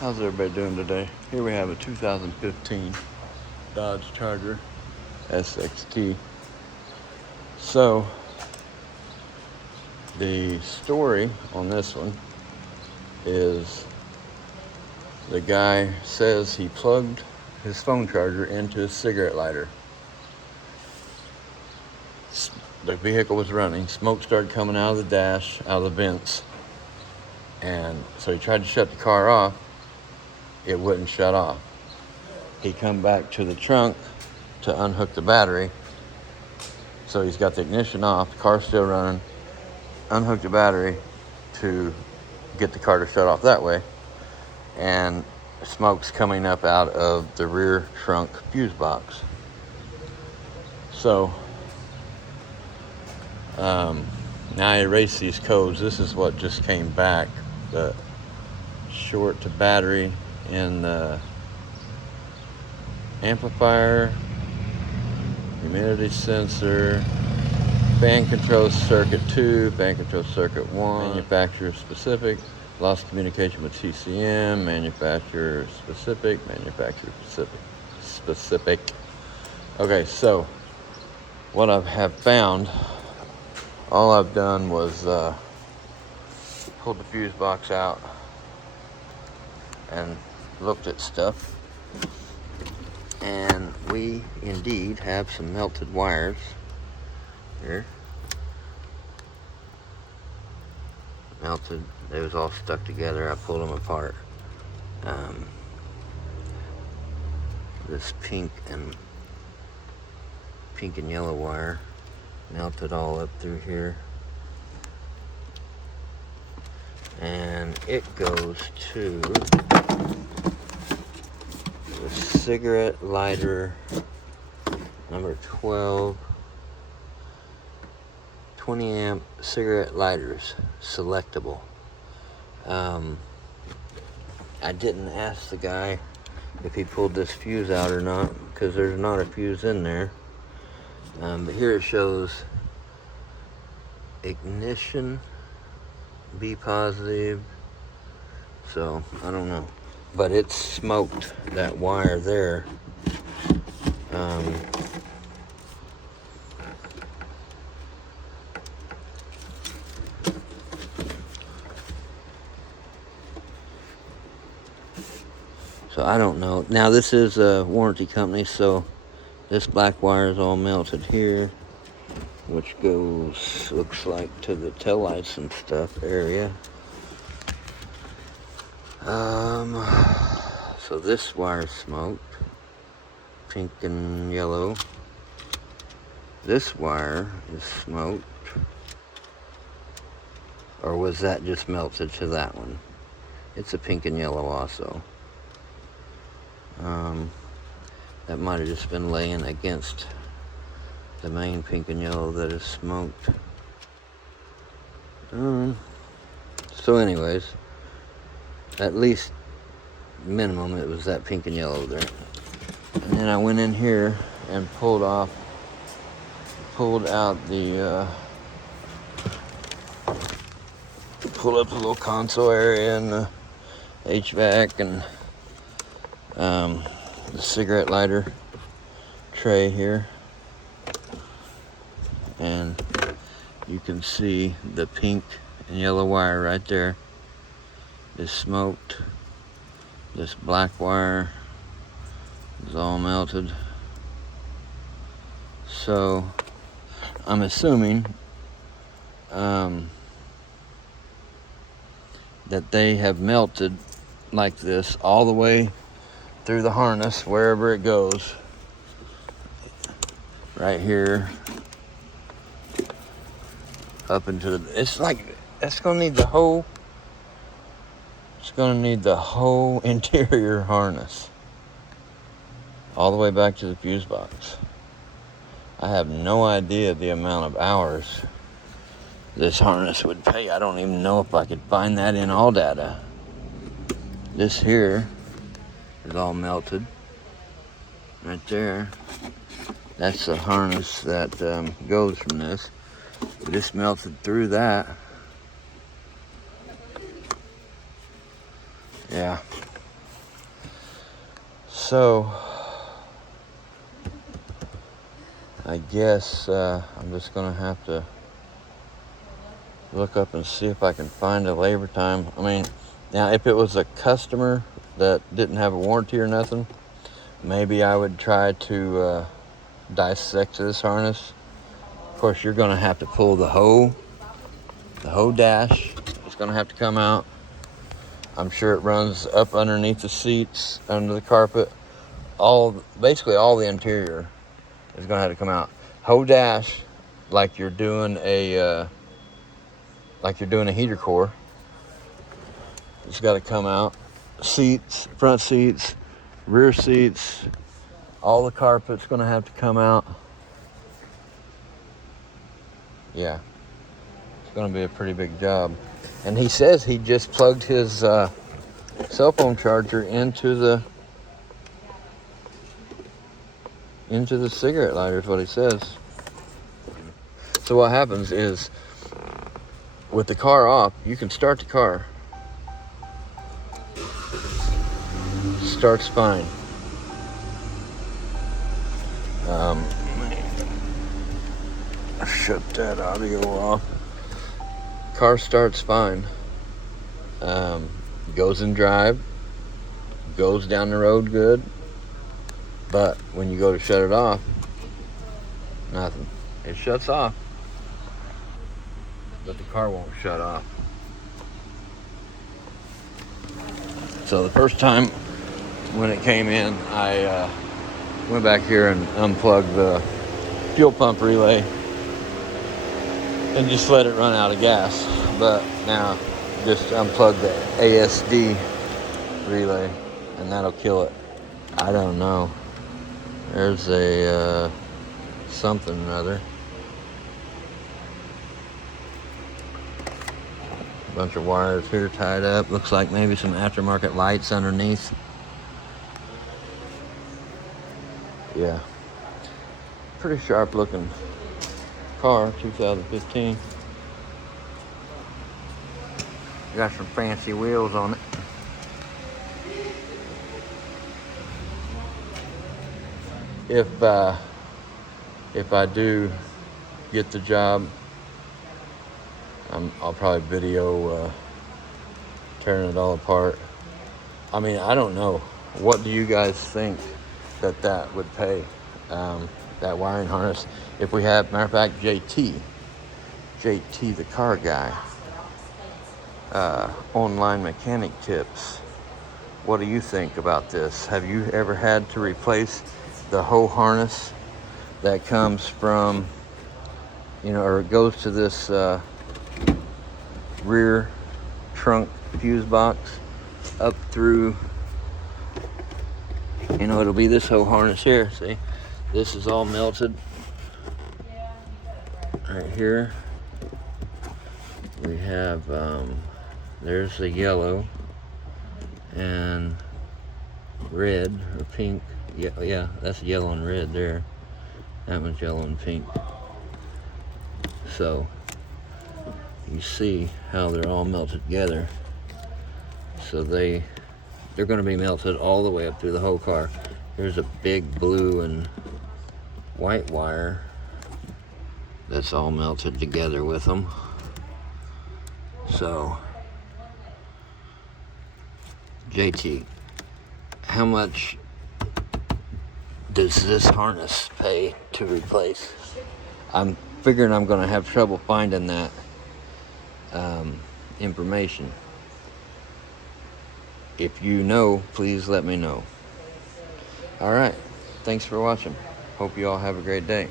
How's everybody doing today? Here we have a 2015 Dodge Charger SXT. So, the story on this one is the guy says he plugged his phone charger into his cigarette lighter. The vehicle was running, smoke started coming out of the dash, out of the vents, and so he tried to shut the car off. It wouldn't shut off. He come back to the trunk to unhook the battery. So he's got the ignition off, the car's still running, unhook the battery to get the car to shut off that way, and smoke's coming up out of the rear trunk fuse box. So now I erase these codes. This is what just came back: the short to battery in the amplifier, humidity sensor, fan control circuit 2, fan control circuit 1, manufacturer specific, lost communication with TCM, manufacturer specific. Okay, so what I have found, all I've done was pulled the fuse box out and looked at stuff, and we indeed have some melted wires here. Melted. They was all stuck together. I pulled them apart. This pink and yellow wire melted all up through here, and it goes to the cigarette lighter number 12, 20 amp cigarette lighters, selectable. I didn't ask the guy if he pulled this fuse out or not, because there's not a fuse in there. But here it shows ignition, B positive, so I don't know. But it smoked that wire there. So I don't know. Now this is a warranty company, so this black wire is all melted here, which goes, looks like, to the taillights and stuff area. So this wire smoked, pink and yellow. This wire is smoked. Or was that just melted to that one? It's a pink and yellow also. That might have just been laying against the main pink and yellow that is smoked. So anyways, at least minimum it was that pink and yellow there. And then I went in here and pulled out the pulled up the little console area and the HVAC and the cigarette lighter tray here, and you can see the pink and yellow wire right there is smoked. This black wire is all melted. So I'm assuming that they have melted like this all the way through the harness, wherever it goes, right here, up into the, it's like, that's gonna need the whole, it's gonna need the whole interior harness, all the way back to the fuse box. I have no idea the amount of hours this harness would pay. I don't even know if I could find that in ALLDATA. This here is all melted right there. That's the harness that goes from this. This melted through that. Yeah, So I guess I'm just gonna have to look up and see if I can find a labor time. I mean, now if it was a customer that didn't have a warranty or nothing, maybe I would try to dissect this harness. Of course, you're gonna have to pull the hoe dash. It's gonna have to come out. I'm sure it runs up underneath the seats, under the carpet. Basically all the interior is gonna have to come out. Hoe dash, like you're doing a heater core. It's got to come out. Seats, front seats, rear seats, all the carpet's gonna have to come out. Yeah, it's gonna be a pretty big job. And he says he just plugged his cell phone charger into the cigarette lighter is what he says. So what happens is, with the car off, you can start the car. Starts fine. Shut that audio off. Car starts fine. Goes in drive. Goes down the road good. But when you go to shut it off, nothing. It shuts off, but the car won't shut off. So the first time when it came in, I went back here and unplugged the fuel pump relay and just let it run out of gas. But now just unplug the ASD relay and that'll kill it. I don't know. There's a something or other. A bunch of wires here tied up. Looks like maybe some aftermarket lights underneath. Yeah. Pretty sharp looking car, 2015. Got some fancy wheels on it. If I do get the job, I'll probably video tearing it all apart. I mean, I don't know. What do you guys think that would pay? That wiring harness. If we have, matter of fact, JT the car guy, online mechanic tips. What do you think about this? Have you ever had to replace the whole harness that comes from, or it goes to this rear trunk fuse box up through, it'll be this whole harness here. See, this is all melted right here. We have there's the yellow and red or pink. Yeah, that's yellow and red there. That one's yellow and pink. So you see how they're all melted together. So they're going to be melted all the way up through the whole car. There's a big blue and white wire that's all melted together with them. So JT, how much does this harness pay to replace? I'm figuring I'm going to have trouble finding that information. If you know, please let me know. All right. Thanks for watching. Hope you all have a great day.